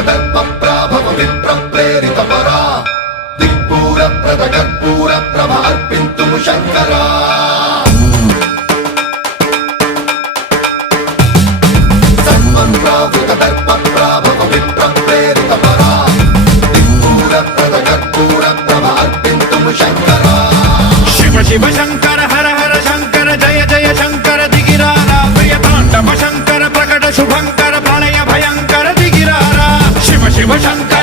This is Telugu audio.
దర్పప్రాభవ విప్రప్రేరిత పరా దిక్పూర ప్రద కర్పూర ప్రభ అర్పింతుము శంకరా సర్వం ప్రావృత దర్పప్రాభవ విప్రప్రేరిత పరా దిక్పూర ప్రద కర్పూర ప్రభ అర్పింతుము శంకరా శివ శివ శంకర హర హర శంకర జయ జయ శంకర దిగిరారా ప్రియ తాండవ శంకర ప్రకట శుభంకర ప్రళయ భయంకర దిగిరారా శివ శివ శంకర